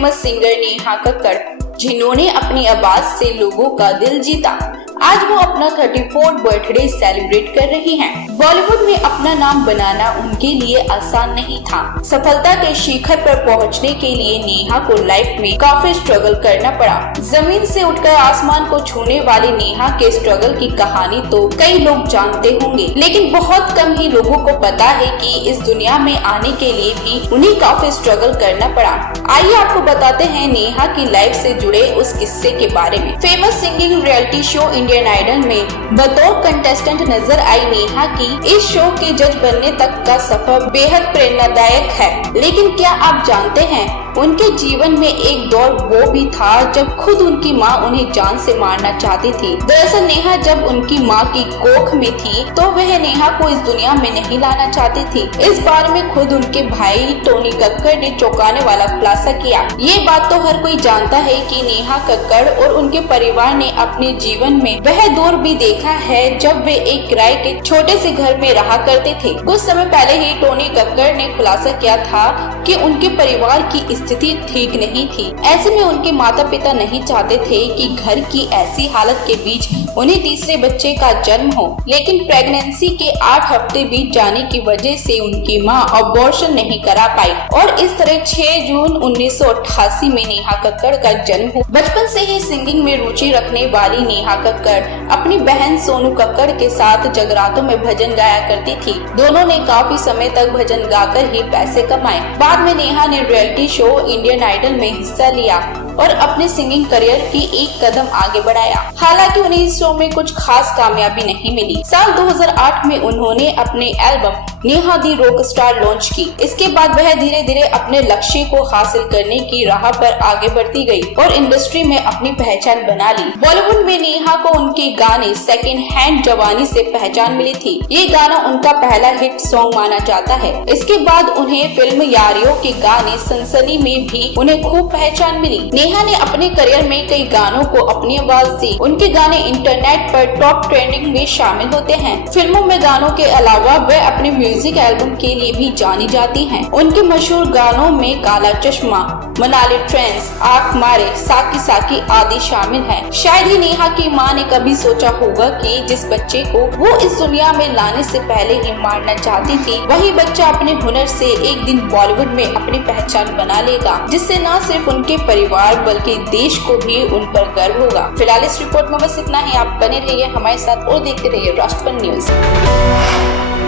Famous singer Neha Kakkar, जिन्होंने अपनी आवाज से लोगों का दिल जीता, आज वो अपना 34th बर्थडे सेलिब्रेट कर रही हैं। बॉलीवुड में अपना नाम बनाना उनके लिए आसान नहीं था। सफलता के शिखर पर पहुंचने के लिए नेहा को लाइफ में काफी स्ट्रगल करना पड़ा। जमीन से उठकर आसमान को छूने वाली नेहा के स्ट्रगल की कहानी तो कई लोग जानते होंगे, लेकिन बहुत कम ही लोगों को पता है कि इस दुनिया में आने के लिए भी उन्हें काफी स्ट्रगल करना पड़ा। आइए आपको बताते हैं नेहा की लाइफ से जुड़े उस किस्से के बारे में। Famous singing reality show Indian Idol में बतौर कंटेस्टेंट नजर आई नेहा की इस शो के जज बनने तक का सफर बेहद प्रेरणादायक है। लेकिन क्या आप जानते हैं उनके जीवन में एक दौर वो भी था जब खुद उनकी मां उन्हें जान से मारना चाहती थी। दरअसल नेहा जब उनकी मां की कोख में थी तो वह नेहा को इस दुनिया में नहीं लाना चाहती थी। इस बारे में खुद उनके भाई टोनी कक्कड़ ने चौंकाने वाला खुलासा किया। ये बात तो हर कोई जानता है कि नेहा कक्कड़ और उनके परिवार ने अपने जीवन में वह दौर भी देखा है जब वे एक किराए के छोटे से घर में रहा करते थे। कुछ समय पहले ही टोनी कक्कड़ ने खुलासा किया था कि उनके परिवार की स्थिति ठीक नहीं थी। ऐसे में उनके माता पिता नहीं चाहते थे कि घर की ऐसी हालत के बीच उन्हें तीसरे बच्चे का जन्म हो, लेकिन प्रेगनेंसी के 8 हफ्ते बीत जाने की वजह से उनकी मां अबॉर्शन नहीं करा पाई और इस तरह 6 जून 1988 में नेहा कक्कड़ का जन्म हुआ। बचपन से ही सिंगिंग में रुचि रखने वाली नेहा कक्कड़ अपनी बहन सोनू कक्कड़ के साथ जगरातों में भजन गाया करती थी। दोनों ने काफी समय तक भजन गाकर ही पैसे कमाए। बाद में नेहा ने रियलिटी शो इंडियन आइडल में हिस्सा लिया और अपने सिंगिंग करियर की एक कदम आगे बढ़ाया। हालांकि उन्हें इस शो में कुछ खास कामयाबी नहीं मिली। साल 2008 में उन्होंने अपने एल्बम नेहा दी रॉक स्टार लॉन्च की। इसके बाद वह धीरे धीरे अपने लक्ष्य को हासिल करने की राह पर आगे बढ़ती गई और इंडस्ट्री में अपनी पहचान बना ली। बॉलीवुड में नेहा को उनके गाने सेकंड हैंड जवानी से पहचान मिली थी। ये गाना उनका पहला हिट सॉन्ग माना जाता है। इसके बाद उन्हें फिल्म यारियों के गाने सनसनी में भी उन्हें खूब पहचान मिली। नेहा ने अपने करियर में कई गानों को अपनी आवाज दी। उनके गाने इंटरनेट पर टॉप ट्रेंडिंग में शामिल होते हैं। फिल्मों में गानों के अलावा वह अपने म्यूजिक एल्बम के लिए भी जानी जाती हैं। उनके मशहूर गानों में काला चश्मा, मनाली ट्रेंड्स, आँख मारे, साकी साकी आदि शामिल हैं। शायद ही नेहा की मां ने कभी सोचा होगा कि जिस बच्चे को वो इस दुनिया में लाने से पहले ही मारना चाहती थी, वही बच्चा अपने हुनर से एक दिन बॉलीवुड में अपनी पहचान बना लेगा, जिससे न सिर्फ उनके परिवार बल्कि देश को भी उन पर गर्व होगा। फिलहाल इस रिपोर्ट में बस इतना ही। आप बने रहिए हमारे साथ और देखते रहिए राष्ट्रपति न्यूज।